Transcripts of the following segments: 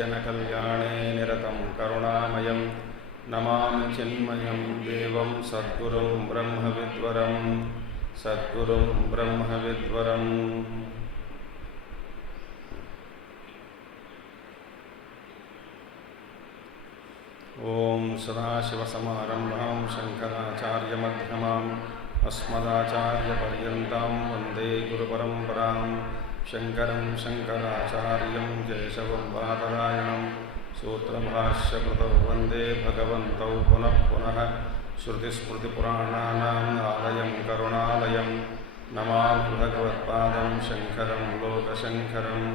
जनकल्याणे निरतं करुणामयं नमामि चिन्मयं देवं सद्गुरुं ब्रह्मविद्वरम् ॐ सदाशिवसमारम्भां शङ्कराचार्यमध्यमाम् अस्मदाचार्यपर्यन्तां वन्दे गुरुपरम्परां शङ्करं शङ्कराचार्यं केशवं बादरायणं सूत्रभाष्यकृतौ वन्दे भगवन्तौ पुनः पुनः श्रुतिस्मृतिपुराणानाम् आलयं करुणालयं नमामि भगवत्पादं शङ्करं लोकशङ्करम्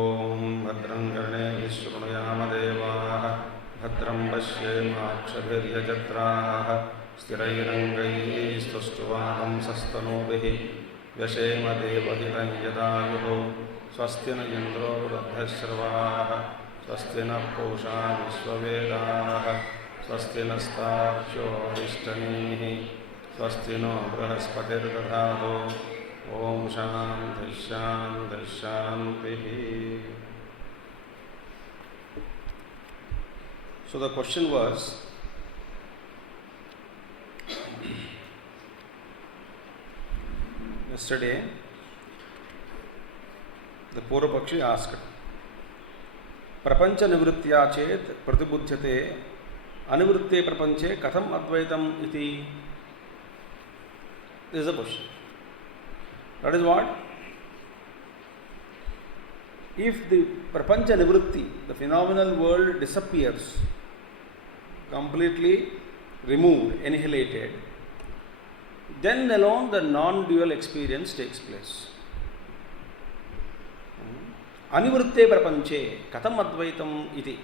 ॐ भद्रं कर्णेभिः शृणुयामदेवाः भद्रं पश्येमाक्षभिर्यजत्राः स्थिरैरङ्गैः स्तुष्ट्वांसस्तनूभिः व्यशेम देवहितं यदायुः स्वस्ति न इन्द्रो वृद्धश्रवाः स्वस्ति नः पूषा विश्ववेदाः स्वस्ति नस्तार्क्ष्यो अरिष्टनेमिः स्वस्ति नो बृहस्पतिर्दधातु ॐ शान्तिः शान्तिः शान्तिः. So the question was, yesterday the Purvapakshi asked, Prapancha nivrittya chet pratibudhyate anivritte prapanche katham advaitam iti. This is the question. That is what? If the prapancha nivritti, the phenomenal world disappears, completely removed, annihilated, then alone the non-dual experience takes place. Anivritte prapanche katham advaitam iti.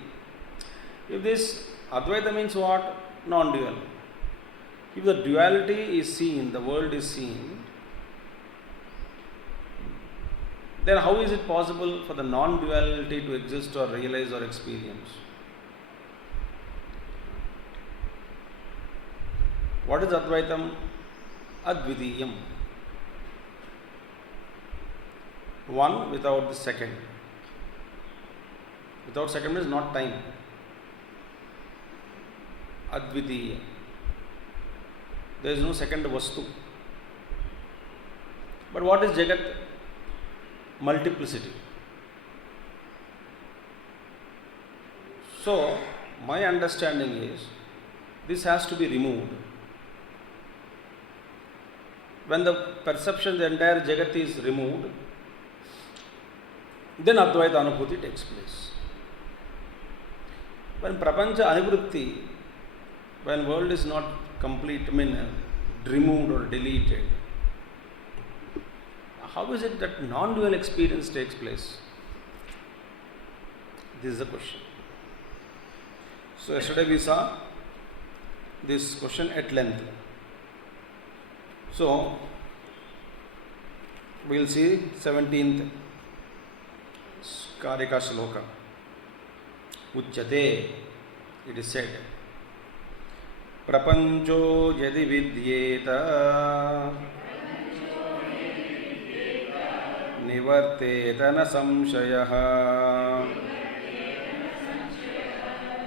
If this advaita means what? Non-dual. If the duality is seen, the world is seen, then how is it possible for the non-duality to exist or realize or experience? What is Advaitam? Advidiyam. One without the second. Without second is not time. Advidiya. There is no second vastu. But what is Jagat? Multiplicity. So, my understanding is, this has to be removed. When the perception, the entire Jagat is removed, then Advaita Anubhuti takes place. When Prapancha Anivritti, when world is not complete, removed or deleted, how is it that non-dual experience takes place? This is the question. So yesterday we saw this question at length. So we will see 17th Kārikā Śloka. Uchyate, it is said, Prapancho yadi vidyeta nivarteta na samshayah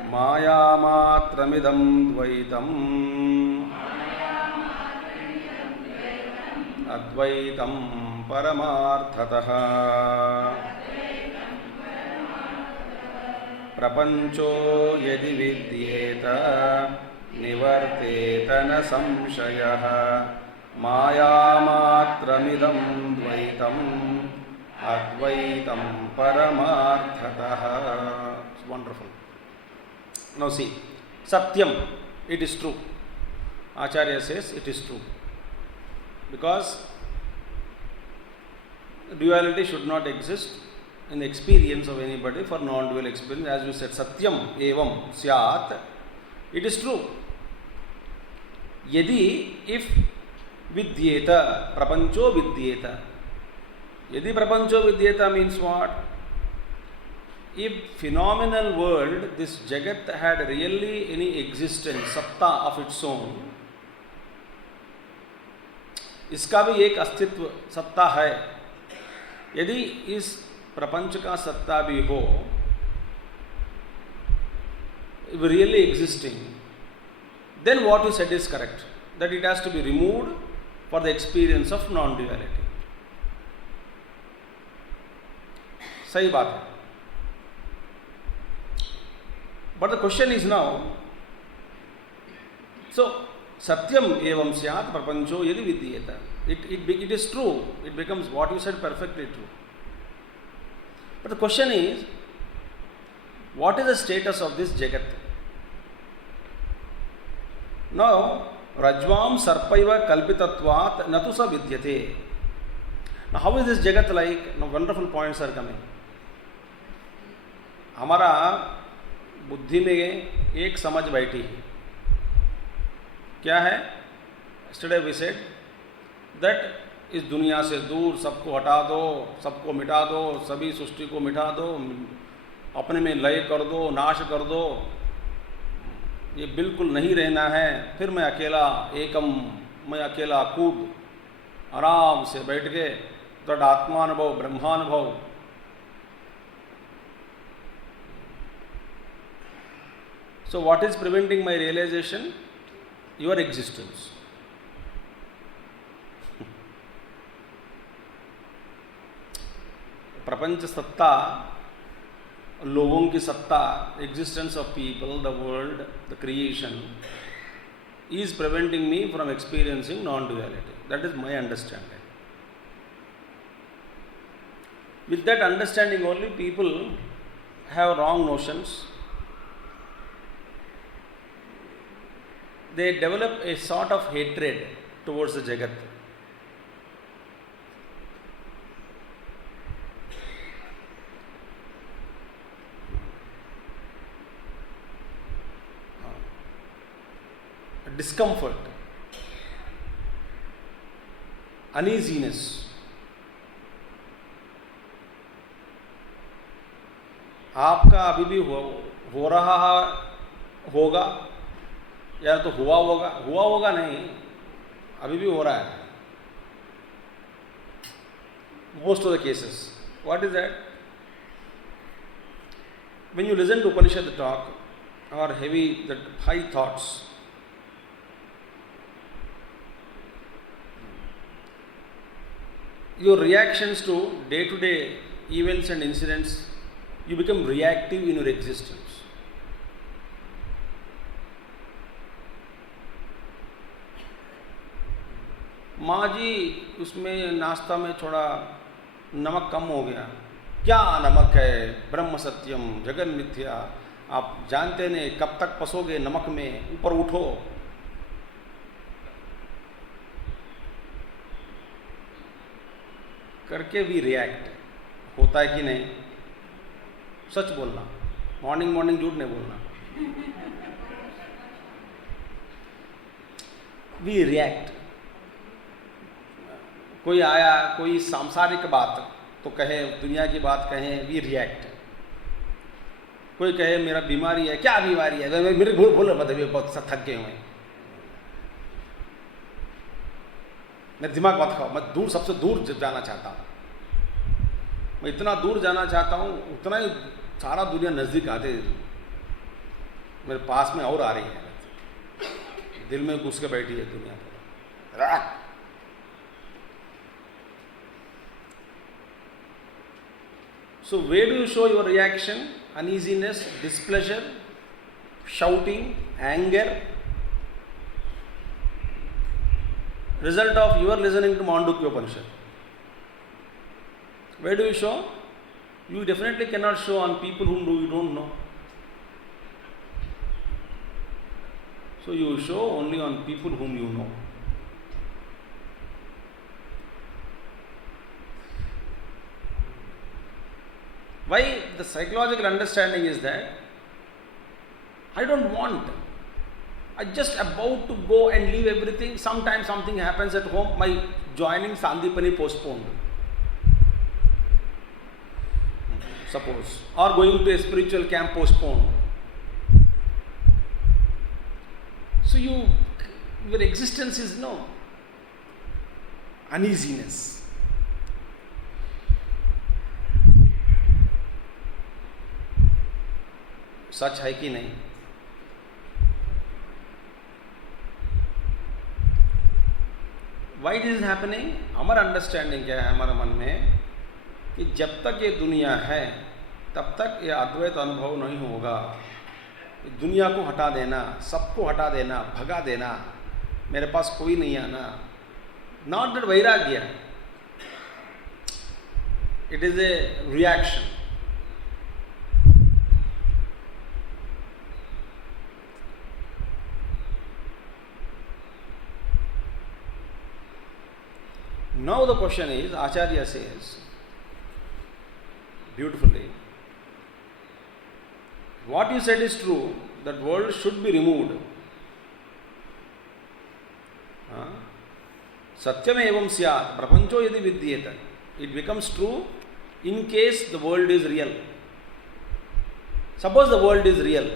maya matramidam dvaitam advaitam paramarthatah prapancho yadi vidyeta nivarteta na samshayah मायामात्रमिदं द्वैतम् अद्वैतं परमार्थतः. It's wonderful. Now see, Satyam, it is true. Acharya says it is true. Because duality should not exist in the experience of anybody for non-dual experience. As you said, Satyam evam syat, it is true. Yadi, if vidyeta, prapancho vidyeta. Yadi prapancho vidyeta means what? If phenomenal world, this Jagat had really any existence, satta of its own, इसका भी एक अस्तित्व सत्ता है. यदि इस प्रपंच का सत्ता भी हो, really existing, then what you said is correct, that it has to be removed for the experience of non-duality. सही बात है. But the question is now, so Satyam evam syat prapancho yadi vidyeta. It is true. It becomes what you said perfectly true. But the question is, what is the status of this Jagat? Now, Rajvam sarpaiva kalpitatvat natusa vidyate. Now, how is this Jagat like? Now, wonderful points are coming. हमारा बुद्धि में एक समझ बैठी है. क्या है? Yesterday we said that इस दुनिया से दूर सबको हटा दो, सबको मिटा दो, सभी सृष्टि को मिटा दो, अपने में लय कर दो, नाश कर दो, ये बिल्कुल नहीं रहना है. फिर मैं अकेला एकम, मैं अकेला कूद आराम से बैठ के तद आत्मानुभव, ब्रह्मानुभव. So what is preventing my realization? Your existence. प्रपंच सत्ता, लोगों की सत्ता, existence of people, the world, the creation is preventing me from experiencing non-duality. That is my understanding. With that understanding only, people have wrong notions. They develop a sort of hatred towards the Jagat. Discomfort, uneasiness. आपका अभी भी हो रहा होगा या तो हुआ होगा नहीं, अभी भी हो रहा है. Most of the cases. What is that? When you listen to Upaniṣad talk or heavy, that high thoughts, your reactions to day-to-day events and incidents, you become reactive in your existence. माँ जी उसमें नाश्ता में थोड़ा नमक कम हो गया. क्या नमक है? ब्रह्म सत्यम जगन मिथ्या. आप जानते नहीं कब तक फंसोगे नमक में, ऊपर उठो. करके भी रिएक्ट होता है कि नहीं? सच बोलना, मॉर्निंग झूठ नहीं बोलना. We react. कोई आया, कोई सांसारिक बात तो कहे, दुनिया की बात कहें, वी रिएक्ट. कोई कहे मेरा बीमारी है, क्या बीमारी है, मेरे बोलो मतलब बहुत थक गए हुए, मेरा दिमाग मत खाओ, मैं दूर, सबसे दूर जाना चाहता हूँ, मैं इतना दूर जाना चाहता हूँ, उतना ही सारा दुनिया नज़दीक आते मेरे पास में और आ रही है, दिल में घुस के बैठी है दुनिया पर. So where do you show your reaction? Uneasiness, displeasure, shouting, anger. Result of your listening to Māṇḍukya Upaniṣad. Where do you show? You definitely cannot show on people whom you don't know. So you show only on people whom you know. Why the psychological understanding is that I don't want. I just about to go and leave everything. Sometimes something happens at home. My joining Sandipani postponed. Suppose. Or going to a spiritual camp postponed. So your existence is no uneasiness. सच है कि नहीं? Why this is happening? हमारा understanding क्या है हमारे मन में कि जब तक ये दुनिया है तब तक ये अद्वैत अनुभव नहीं होगा. दुनिया को हटा देना, सबको हटा देना, भगा देना, मेरे पास कोई नहीं आना. Not that वैराग्य, it is a reaction. Now the question is, Acharya says beautifully, what you said is true, that world should be removed. Satyam evam syat, prapancho yadi vidyeta. It becomes true in case the world is real. Suppose the world is real.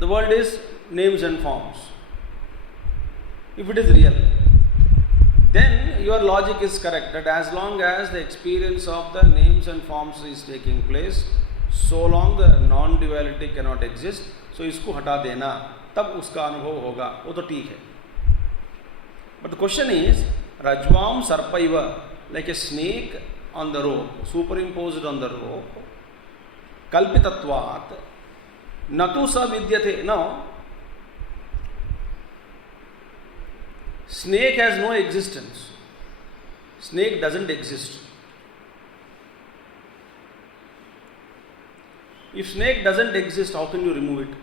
The world is names and forms. If it is real, then your logic is correct that as long as the experience of the names and forms is taking place, so long the non-duality cannot exist. So इसको हटा देना, तब उसका अनुभव होगा, वो तो ठीक है. But the question is, Rajvam Sarpaiva, like a snake on the rope, superimposed on the rope, Kalpitatvat, Natu sa vidyate. Now, snake has no existence. Snake doesn't exist. If snake doesn't exist, how can you remove it?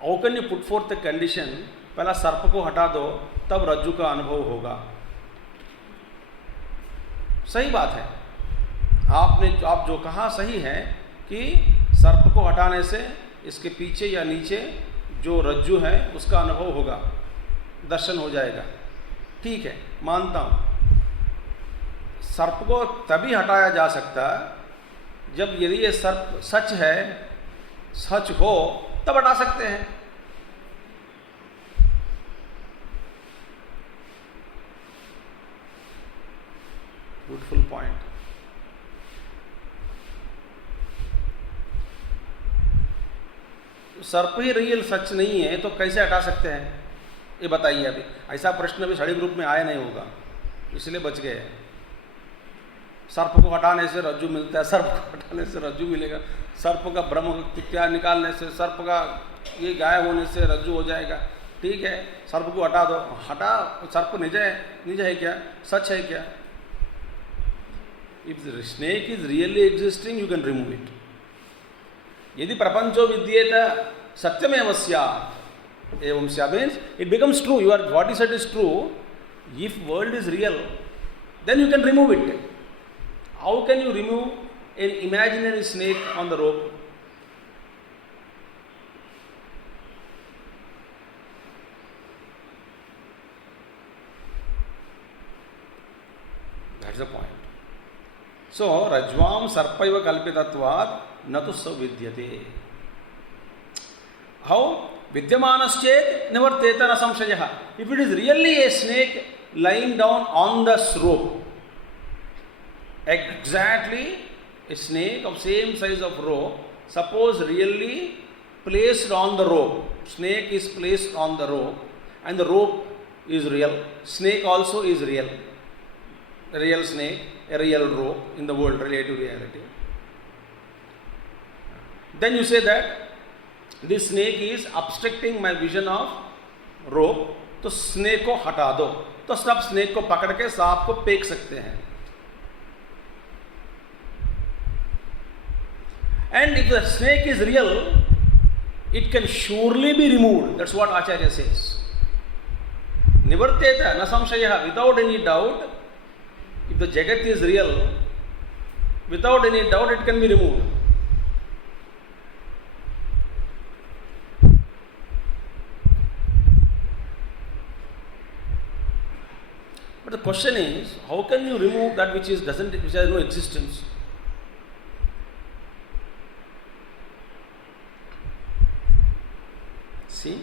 How can you put forth the condition, पहला सर्प को हटा दो, तब रज्जु का अनुभव होगा? सही बात है. आप जो कहा सही है कि सर्प को हटाने से इसके पीछे या नीचे जो रज्जु है उसका अनुभव होगा, दर्शन हो जाएगा. ठीक है, मानता हूँ. सर्प को तभी हटाया जा सकता जब यदि ये सर्प सच है, सच हो, तब हटा सकते हैं. Beautiful point. सर्प ही रियल सच नहीं है तो कैसे हटा सकते हैं, ये बताइए. अभी ऐसा प्रश्न भी स्टडी ग्रुप में आया नहीं होगा, इसलिए बच गए. सर्प को हटाने से रज्जु मिलता है, सर्प को हटाने से रज्जु मिलेगा, सर्प का ब्रह्म क्या निकालने से, सर्प का ये गायब होने से रज्जु हो जाएगा. ठीक है, सर्प को हटा दो. हटा, सर्प निज है क्या, सच है क्या? If the snake is really existing, you can remove it. यदि प्रपंचो विद्येत सत्यमेव स्यात्, एवं स्यात् means it becomes true. You are what you said is true. If world is real, then you can remove it. How can you remove an imaginary snake on the rope? That's the point. So, Rajvam Sarpaiva Kalpitatvat Natu Savidyate. How? Vidyamanaschet Nivarteta Nasamshayaha. If it is really a snake lying down on the rope, exactly a snake of same size of rope, suppose really placed on the rope, snake is placed on the rope and the rope is real, snake also is real, a real snake, a real rope in the world, relative reality. Then you say that this snake is obstructing my vision of rope, तो snake को हटा दो, तो सब snake को पकड़ के सांप को फेंक सकते हैं. And if the snake is real, it can surely be removed. That's what Acharya says. Nivarteta na samshaya, without any doubt, if the Jagat is real, without any doubt it can be removed. But the question is, how can you remove that which has no existence? See?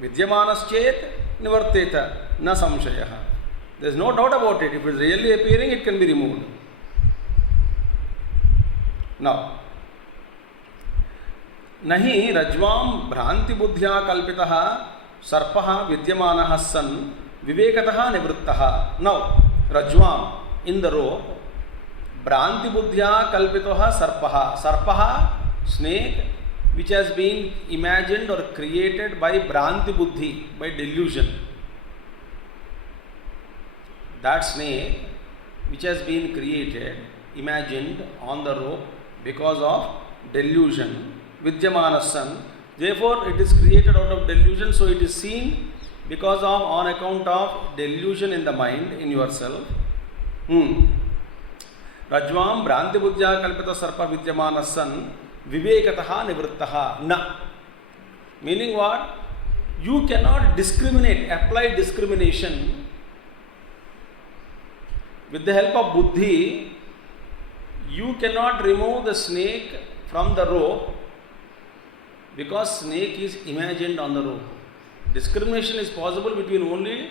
Vidyamanas-chet nivarteta na samshayah. There is no doubt about it. If it is really appearing, it can be removed. Now, nahi rajvam bhranti buddhya kalpitaha sarpaha vidyamanaha san vivekataha nivruttaha. Now, rajvam, in the rope, bhranti buddhya kalpitaha sarpaha. Sarpaha, snake, which has been imagined or created by bhranti buddhi, by delusion. That snake, which has been created, imagined on the rope because of delusion, vidyamanasan. Therefore, it is created out of delusion, so it is seen because of, on account of delusion in the mind, in yourself. Rajvam bhranti buddhya kalpita sarpa vidyamanasan vivekataha nivruttaha na. Meaning what? You cannot discriminate, apply discrimination. With the help of buddhi, you cannot remove the snake from the rope because snake is imagined on the rope. Discrimination is possible between only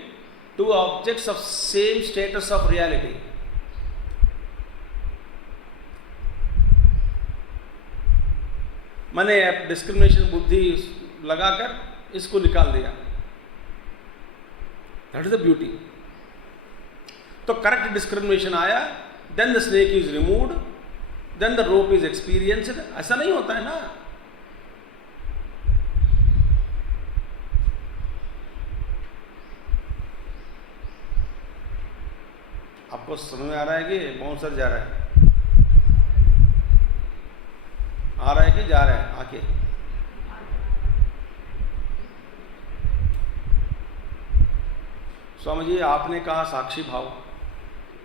two objects of same status of reality. मैंने discrimination बुद्धि लगाकर इसको निकाल दिया. That is the beauty. तो correct discrimination आया, then the snake is removed, then the rope is experienced. ऐसा नहीं होता है ना. आपको समझ में आ रहा है कि बाउंसर जा रहा है? आ रहा है कि जा रहा है? आके स्वामी जी, आपने कहा साक्षी भाव,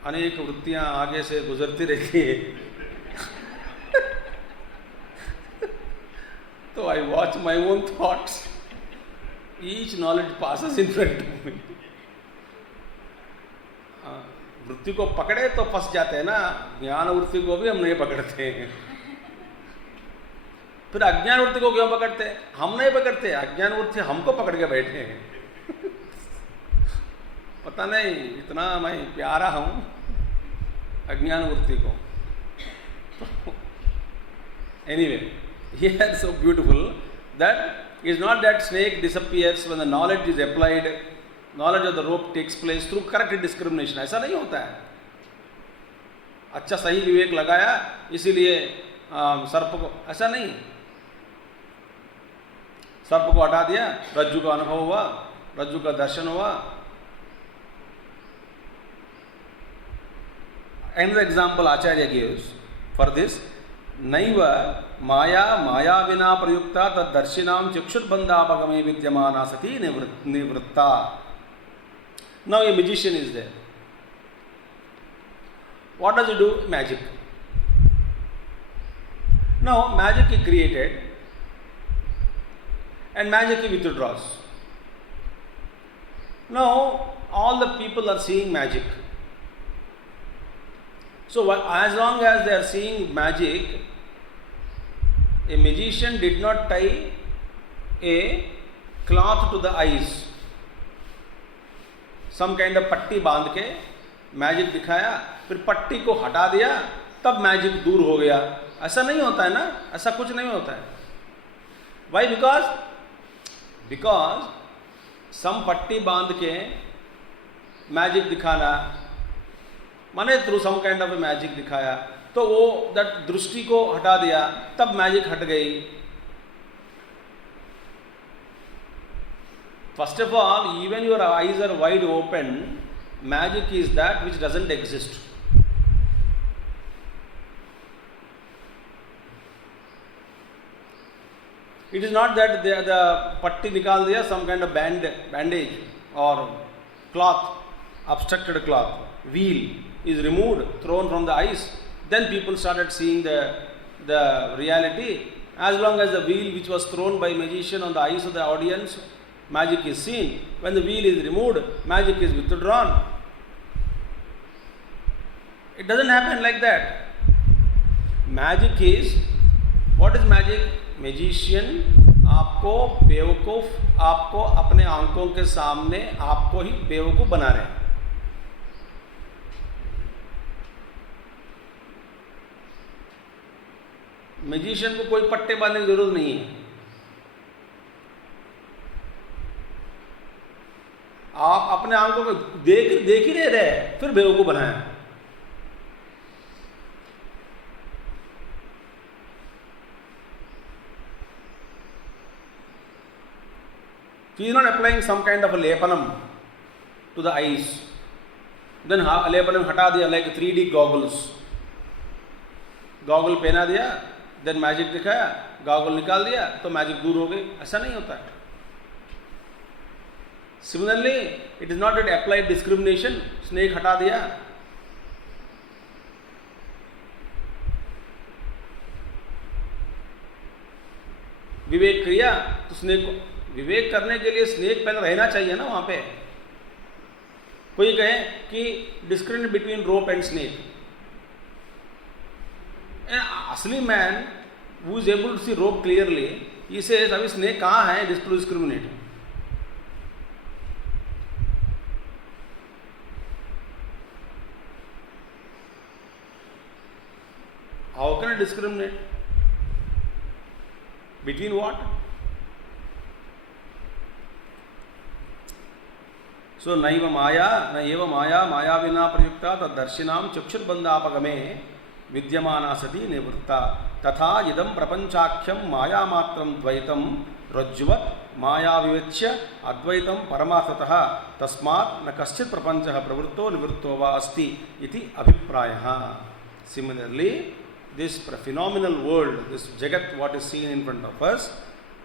अनेक वृत्तियां आगे से गुजरती रहती है. तो I watch my own thoughts. Each knowledge passes in front of me. वृत्ति को पकड़े तो फंस जाते हैं ना. ज्ञान वृत्ति को भी हम नहीं पकड़ते हैं. फिर अज्ञान वृत्ति को क्यों पकड़ते हैं? हम नहीं पकड़ते, अज्ञान वृत्ति हमको पकड़ के बैठे हैं. पता नहीं इतना मैं प्यारा हूं अज्ञान वृत्ति को. Anyway, here so beautiful that is not that snake disappears when the knowledge is applied, knowledge of the rope takes place through correct discrimination. ऐसा नहीं होता है. अच्छा सही विवेक लगाया इसीलिए सर्प को, ऐसा नहीं. सर्प को हटा दिया, रज्जु का अनुभव हुआ, रज्जु का दर्शन हुआ. Another example Acharya gives for this, naiva maya maya vina prayukta tad darshinam chakshurabandha apagame vidyamana sati nivritta. Now a magician is there. What does he do? Magic. Now magic he created and magic he withdraws. Now all the people are seeing magic. So as long as they are seeing magic, a magician did not tie a cloth to the eyes. Some kind of पट्टी बांध के magic दिखाया, फिर पट्टी को हटा दिया, तब मैजिक दूर हो गया. ऐसा नहीं होता है ना. ऐसा कुछ नहीं होता है. Why? Because some पट्टी बांध के मैजिक दिखाना, माने through some kind of magic दिखाया, तो वो दैट दृष्टि को हटा दिया, तब मैजिक हट गई. First of all, even your eyes are wide open, magic is that which doesn't exist. It is not that the patti nikal diya, some kind of bandage or cloth, obstructed cloth, wheel is removed, thrown from the eyes. Then people started seeing the reality. As long as the wheel which was thrown by magician on the eyes of the audience, magic is seen. When the wheel is removed, magic is withdrawn. It doesn't happen like that. Magic is, what is magic? Magician आपको बेवकूफ, आपको अपने आंखों के सामने आपको ही बेवकूफ बना रहे हैं. मैजिशियन को कोई पट्टे बांधने की जरूरत नहीं है. आप अपने आंखों को देख ही रहे हैं, फिर बेवकूफ बनाए. He is not applying some kind of a lepanam to the eyes. Then lepanam हटा दिया, like 3D goggles. गॉगल पहना दिया, देन मैजिक दिखाया, गॉगल निकाल दिया तो मैजिक दूर हो गई. ऐसा नहीं होता है. Similarly it is not at applied discrimination. Snake हटा दिया, विवेक किया तो स्नेक को विवेक करने के लिए स्नेक पहले रहना चाहिए ना वहां पे. कोई कहे कि discriminate between rope and snake. An asli man who is able to see rope clearly, he says, अभी snake कहाँ है? Just to discriminate. How can I discriminate? Between what? So नैव माया न एव माया माया विना प्रयुक्ता तद्दर्शिनां चक्षुर्बन्धापगमे विद्यमाना सती निवृत्ता तथा इदं प्रपंचाख्यम माया मात्रं द्वैतं रज्जुवत् माया विवच्य अद्वैतं परमार्थतः तस्मात् न कश्चित् प्रपंचः प्रवृत्तो निवृत्तो वा अस्ति इति अभिप्रायः. Similarly, this phenomenal world, this jagat, what is seen in front of us,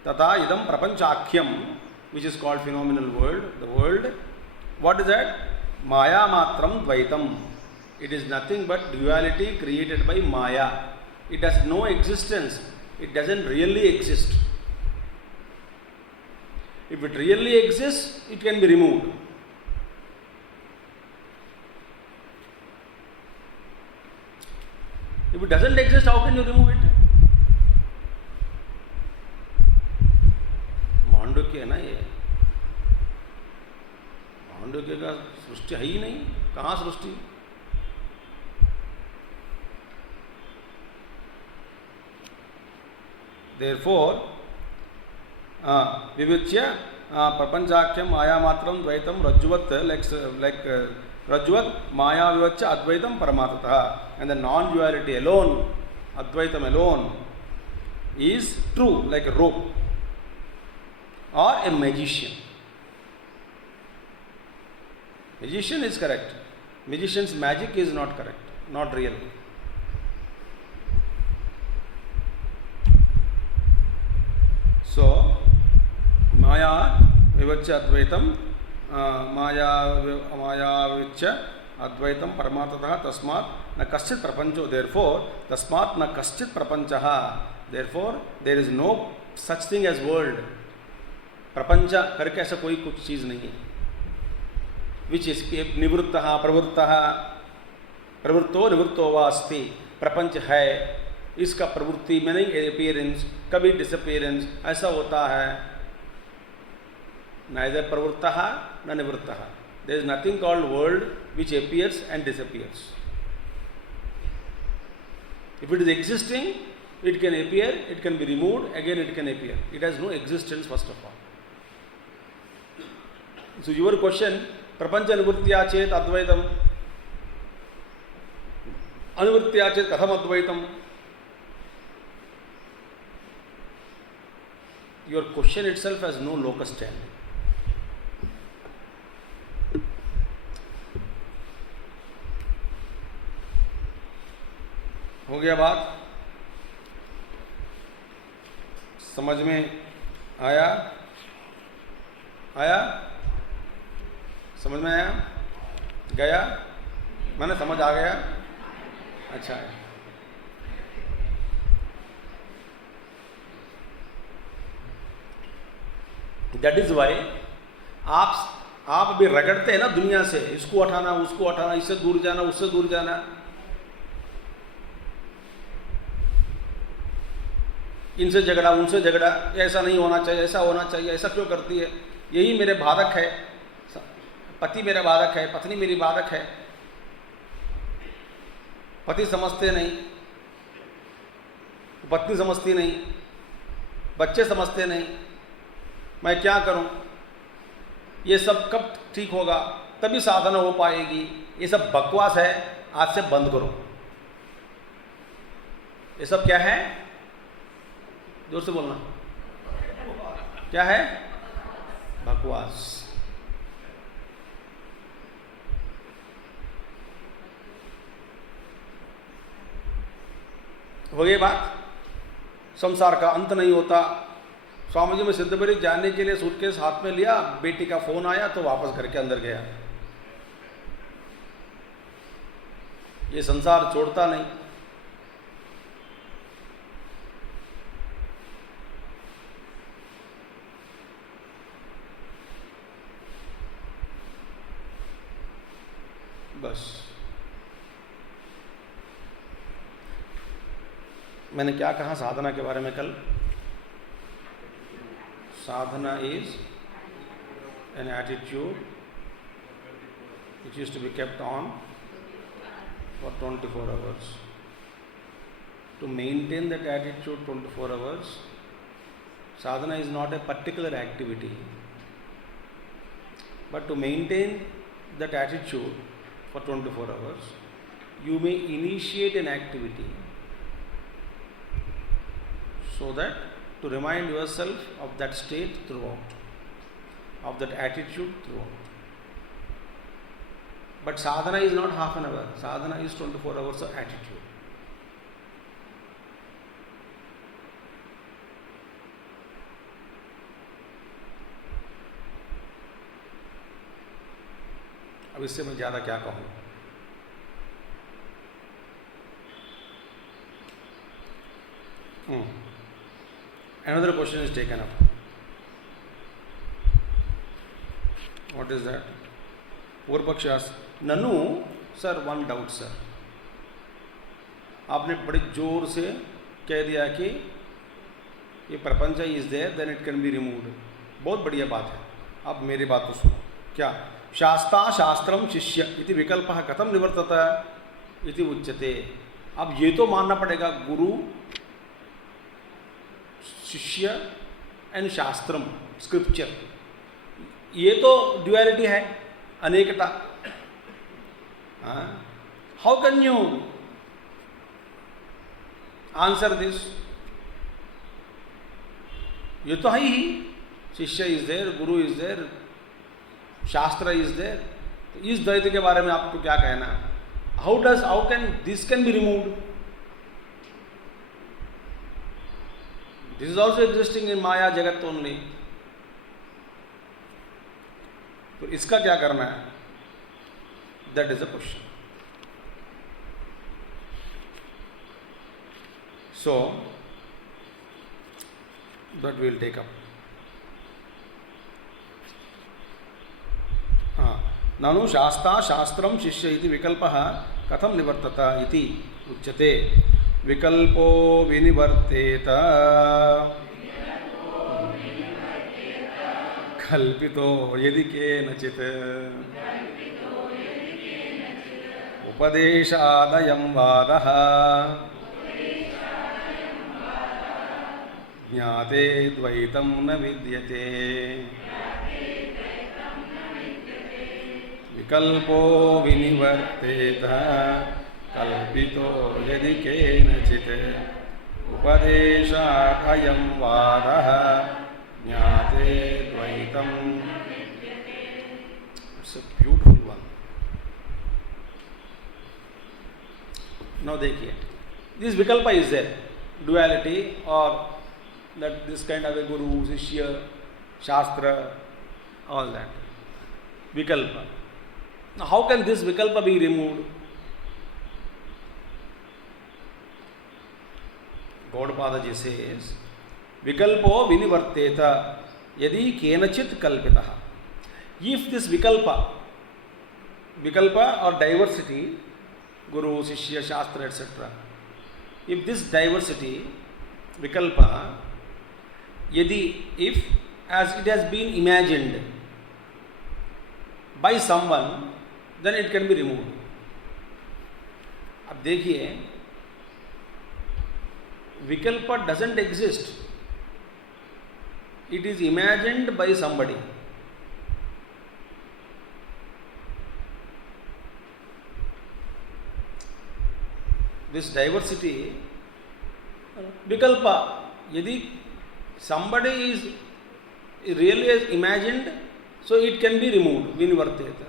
tata idam prapancakhyam, which is called phenomenal world, the world, what is that? Maya matram dvaitam. It is nothing but duality created by Maya. It has no existence. It doesn't really exist. If it really exists, it can be removed. If it doesn't exist, how can you remove it? Mandukya है ना ये. मांडुक्य का सृष्टि है ही नहीं. कहाँ सृष्टि? Therefore, vivicya prapanchakyam maya matram dvaitam rajjuvat, like rajjuvat maya vivacya advaitam paramatata. And the non-duality alone, advaitam alone, is true, like a rope or a magician. Magician is correct. Magician's magic is not correct, not real. So, Maya Vivacya Advaitam, Maya Vivacya Advaitam Paramatataha Tasmat Na Kaschit Prapancho. Therefore, Tasmat Na Kaschit Prapanchaha. Therefore, there is no such thing as world. Prapancha करके ऐसा कोई कुछ चीज़ नहीं है. Which is निवृत्तः प्रवृत्तः प्रवृत्तो निवृत्तो वा अस्ति. प्रपंच है, इसका प्रवृत्ति में नहीं अपीयरेंस, कभी डिसअपीयरेंस, ऐसा होता है. neither प्रवृत्तः न निवृत्तः. There is nothing called world which appears and disappears. If it is existing, it can appear, it can be removed, again it can appear. It has no existence first of all. So your question, prapancha nivritya chet advaitam, anivritya chet katham advaitam. Your question itself has no locus standi. हो गया बात. समझ में आया? आया? समझ में आया? गया? मैंने समझ आ गया? अच्छा है। दैट इज वाई आप अभी रगड़ते हैं ना दुनिया से, इसको हटाना, उसको हटाना, इससे दूर जाना, उससे दूर जाना। इनसे झगड़ा, उनसे झगड़ा, ऐसा नहीं होना चाहिए, ऐसा होना चाहिए, ऐसा क्यों करती है, यही मेरे बाधक है, पति मेरा बाधक है, पत्नी मेरी बाधक है। पति समझते नहीं, पत्नी समझती नहीं, बच्चे समझते नहीं, मैं क्या करूं? ये सब कब ठीक होगा? तभी साधना हो पाएगी। ये सब बकवास है, आज से बंद करो। ये सब क्या है? जोर से बोलना, क्या है? बकवास। हो गई बात। संसार का अंत नहीं होता। स्वामी जी में सिद्धबरी जाने के लिए सूटकेस हाथ में लिया, बेटी का फोन आया तो वापस घर के अंदर गया। ये संसार छोड़ता नहीं। बस मैंने क्या कहा साधना के बारे में कल? Sadhana is an attitude which is to be kept on for 24 hours. To maintain that attitude 24 hours, sadhana is not a particular activity. But to maintain that attitude for 24 hours, you may initiate an activity so that to remind yourself of that state throughout, of that attitude throughout. But sadhana is not half an hour, sadhana is 24 hours of attitude. अब इससे मैं ज़्यादा क्या कहूँ? Another question is taken up. What is that? Purvapakshi asks, Nanu, sir, one doubt, sir. आपने बड़ी जोर से कह दिया कि ये प्रपंच is there, then it can be removed. बहुत बढ़िया बात है। अब मेरी बात तो सुनो। क्या? शास्ता शास्त्रम शिष्य इति विकल्पः कथम निवर्तत इति उच्यते। अब ये तो मानना पड़ेगा गुरु, शिष्य एंड शास्त्रम, स्क्रिप्चर, ये तो ड्युअलिटी है, अनेकता। How can you answer this? ये तो है ही, शिष्य is there, Guru is there, शास्त्र इज देयर। तो इस द्वैत के बारे में आपको क्या कहना? How can this can be removed? This is also existing in Maya Jagat only. तो इसका क्या करना है? That is the question. So, that we will take up. ननु शास्ता शास्त्रम शिष्य इति विकल्पः कथम निवर्तत इति उच्यते। विकल्पो विनिवर्तेत कल्पितो यदि केनचित् उपदेशादयं वादः ज्ञाते द्वैतं न विद्यते। विकल्पो विनिवर्तेत कल्पितो यदि केनचित् उपदेशादयं वादः ज्ञाते द्वैतं। It's a beautiful one. Now देखिए, दिस विकल्प इज देयर, डुअलिटी और that this kind of a guru, shishya, shastra, all that. Vikalpa. Now, how can this vikalpa be removed? Gaudapadaji says, Vikalpo vinivarteta yadi kenachit kalpitaha. If this vikalpa or diversity, guru, shishya, shastra, etc., if this diversity, vikalpa, if as it has been imagined by someone, then it can be removed. अब देखिए, vikalpa doesn't exist. It is imagined by somebody. This diversity, vikalpa, yadi somebody is really imagined, so it can be removed, vinivarteta.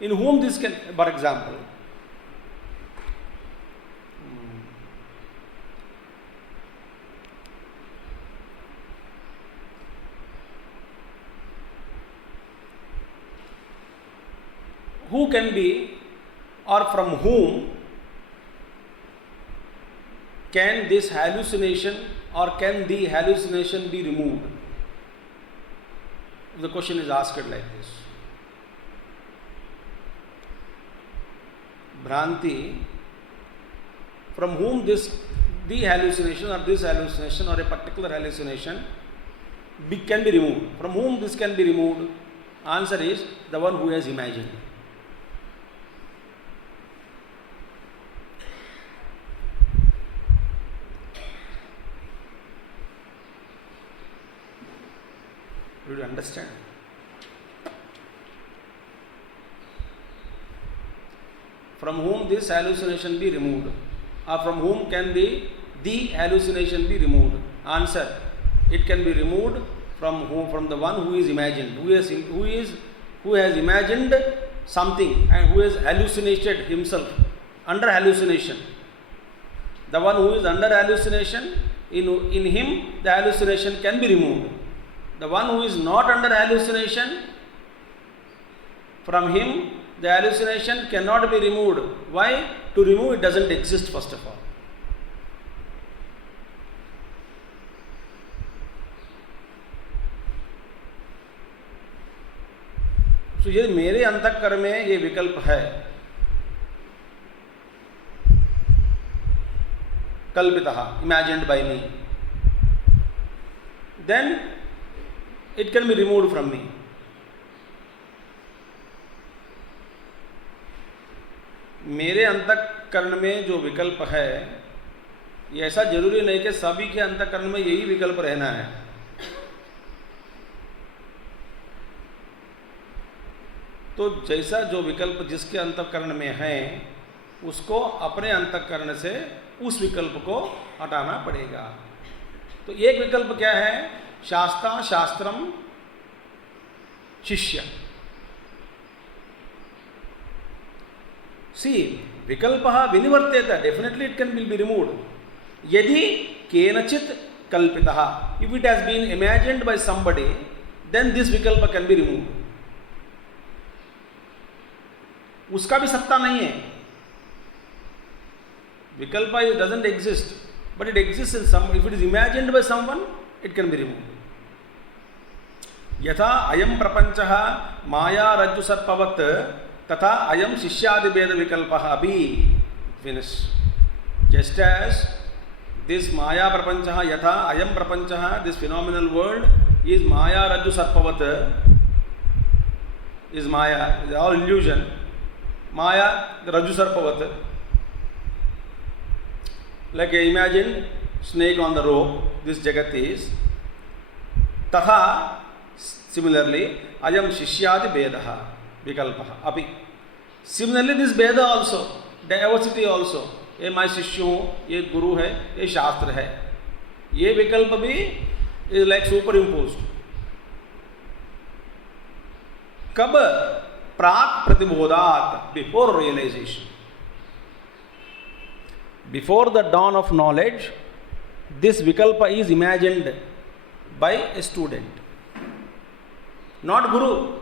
In whom this can, for example, who can be, or from whom can this hallucination or can the hallucination be removed? The question is asked like this. Bhranti, from whom the hallucination or this hallucination or a particular hallucination can be removed? From whom this can be removed? Answer is the one who has imagined. Do you understand? From whom this hallucination be removed? Or from whom can the hallucination be removed? Answer: it can be removed from whom? From the one who is imagined, who has imagined something and who has hallucinated himself under hallucination. The one who is under hallucination, in him the hallucination can be removed. The one who is not under hallucination, from him the hallucination cannot be removed. Why? To remove it doesn't exist, first of all. So ये मेरे अंतःकरण में ये विकल्प है, कल्पितः, imagined by me, then it can be removed from me. मेरे अंतःकरण में जो विकल्प है, ये ऐसा जरूरी नहीं कि सभी के अंतःकरण में यही विकल्प रहना है. तो जैसा जो विकल्प जिसके अंतःकरण में है, उसको अपने अंतःकरण से उस विकल्प को हटाना पड़ेगा. तो एक विकल्प क्या है? शास्ता, शास्त्रम, शिष्य. See, vikalpaha vinivarteta, definitely it can be removed. Yadi kenachit kalpitaha, if it has been imagined by somebody, then this vikalpa can be removed. उसका भी सत्ता नहीं है. Vikalpa doesn't exist, but it exists in some. If it is imagined by someone, it can be removed. यथा अयम प्रपंचः माया रज्जु सर्पवत् तथा अयम शिष्यादि भेद विकल्पः अपि. Finish. Just as this maya prapanchah, yatha ayam prapanchah, this phenomenal world is maya rajju sarpavat, is maya, is all illusion. Maya rajju sarpavat, like imagine snake on the rope, this jagat is. Tatha, similarly, ayam shishyadi vedaha vikalpaha api. Similarly, this veda also, diversity also. ये मैं शिष्य हूँ, ये गुरु है, ये शास्त्र है, ये विकल्प भी इज लाइक सुपर इम्पोज्ड. कब? प्राक प्रतिबोधात, before realisation, before the dawn of knowledge, this vikalpa is imagined by a student, not guru.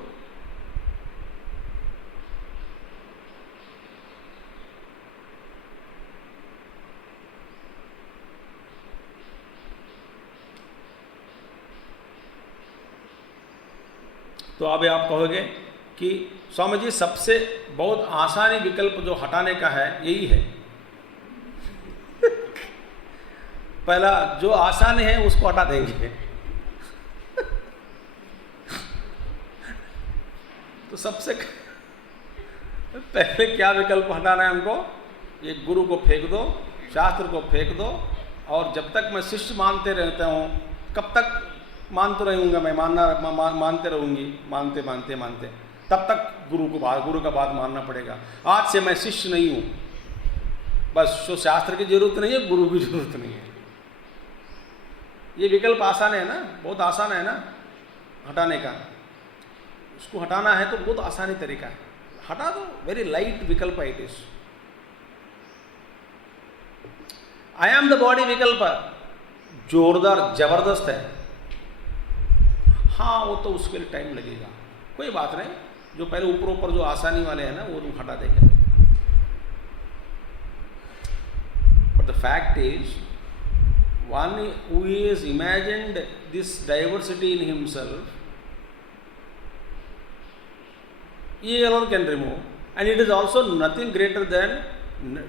तो अभी आप कहोगे कि स्वामी जी सबसे बहुत आसानी विकल्प जो हटाने का है यही है। पहला जो आसान है उसको हटा देंगे। तो सबसे पहले क्या विकल्प हटाना है हमको? ये गुरु को फेंक दो, शास्त्र को फेंक दो, और जब तक मैं शिष्य मानते रहता हूँ, कब तक मानते रहूँगा मैं, मानते रहूँगी, मानते तब तक गुरु का बात मानना पड़ेगा। आज से मैं शिष्य नहीं हूँ, बस तो शास्त्र की जरूरत नहीं है, गुरु की जरूरत नहीं है। ये विकल्प आसान है ना, बहुत आसान है ना हटाने का। उसको हटाना है तो बहुत आसानी तरीका है, हटा दो, वेरी लाइट विकल्प it is. I am the body विकल्प जोरदार जबरदस्त है, हाँ वो तो उसके लिए टाइम लगेगा, कोई बात नहीं। जो पहले ऊपर जो आसानी वाले हैं ना वो तुम हटा देंगे। But the fact is one who is imagined this diversity in himself, he alone can remove, and it is also nothing greater than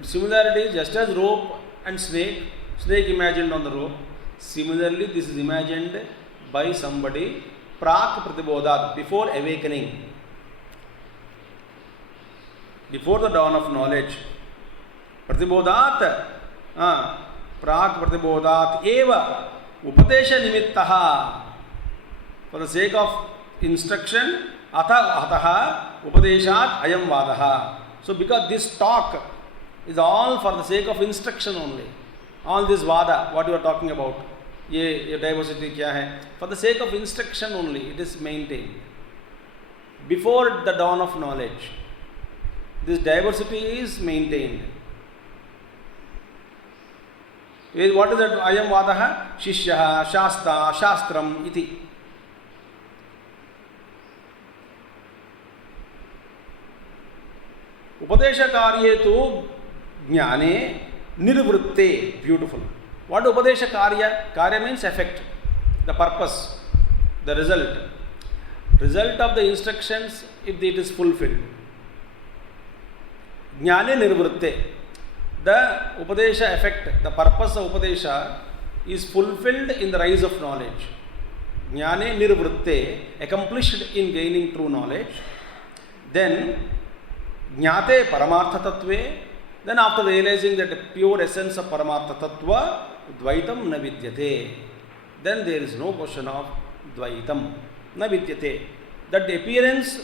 similarity, just as rope and snake imagined on the rope. Similarly, this is imagined by somebody prak pratibodhat, before awakening, before the dawn of knowledge. Pratibodhat प्राक प्रतिबोधात एव उपदेश निमित्तः, for the sake of instruction, अतः उपदेशात अयम वादः. So because this talk is all for the sake of instruction only, all this vada what you are talking about, ये diversity क्या है, for the sake of instruction only it is maintained. Before the dawn of knowledge, this diversity is maintained. What is that? Ayam vadaha shishya shasta shastram iti. Upadesha karye tu jnane nirvritte. Beautiful. What is Upadesha karya? Karya means effect, the purpose, the result. Result of the instructions if it is fulfilled. Jnane nirvritte. The Upadesha effect, the purpose of Upadesha is fulfilled in the rise of knowledge. Jnane nirvritte, accomplished in gaining true knowledge. Then Jnate Paramartha Tattve, then after realizing that the pure essence of Paramartha Tattva, Dvaitam na vidyate. Then there is no question of Dvaitam na vidyate. That the appearance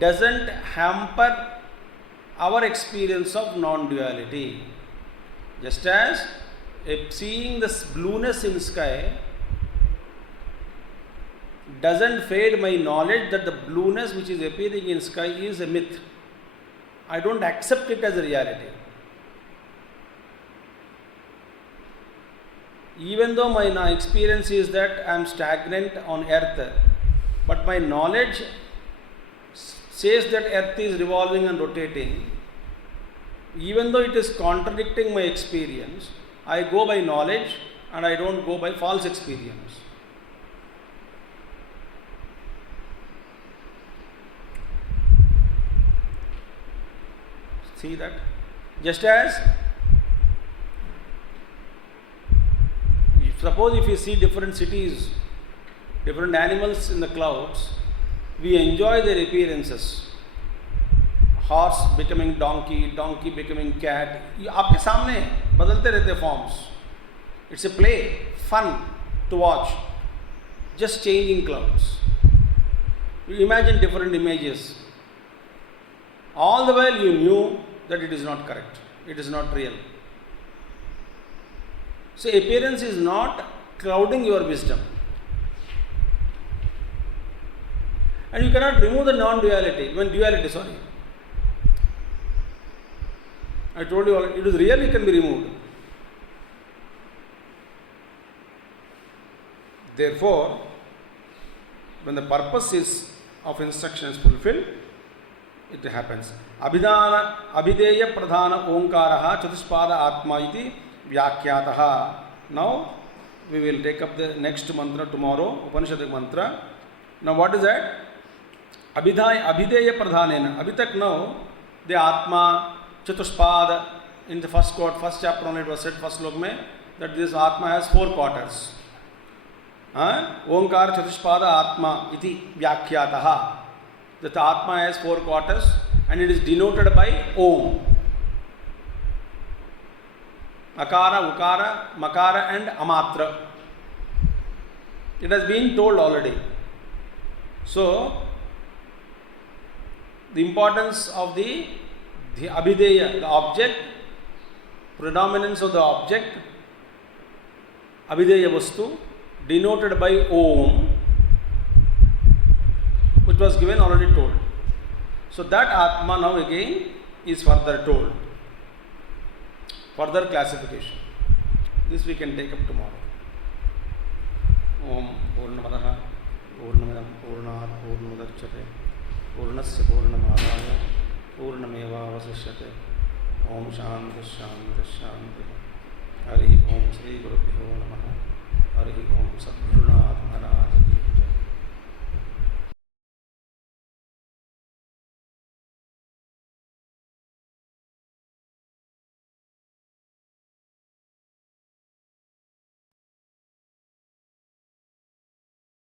doesn't hamper our experience of non-duality. Just as seeing this blueness in sky doesn't fade my knowledge that the blueness which is appearing in sky is a myth. I don't accept it as a reality. Even though my experience is that I am stagnant on earth, but my knowledge says that earth is revolving and rotating. Even though it is contradicting my experience, I go by knowledge and I don't go by false experience. See that? Just as suppose if you see different cities, different animals in the clouds, we enjoy their appearances. Horse becoming donkey, donkey becoming cat. आपके सामने बदलते रहते forms. It's a play, fun to watch. Just changing clouds. You imagine different images. All the while you knew that it is not correct. It is not real. So appearance is not clouding your wisdom. And you cannot remove the non-duality, duality. I told you, it is real, it can be removed. Therefore, when the purpose is of instruction is fulfilled, it happens. Abhideya pradhana onkaraha chatuspada atma iti vyakyataha. Now we will take up the next mantra tomorrow, Upanishad mantra. Now what is that? Abhideya pradhanena. Abhitak now the atma chatuspada, in the first chapter only it was said, first slok mein, that this atma has 4 quarters. Onkar chatuspada atma iti vyakyataha. That the atma has 4 quarters and it is denoted by Om. Akara, Ukara, Makara and Amatra. It has been told already. So, the importance of the Abhideya, the object, predominance of the object, Abhideya Vastu, denoted by Om, which was given already told. So that Atma now again is further told. Further classification. This we can take up tomorrow. Om Purnamadaha Purnamidam Purnat Purnamudachyate Purnasya Purnamadaya Purnameva Vasishyate. Om Shanti Shanti Shanti. Hari Om Sri Gurubhyo Namaha. Hari Om Sadgurunath Maharaj Ki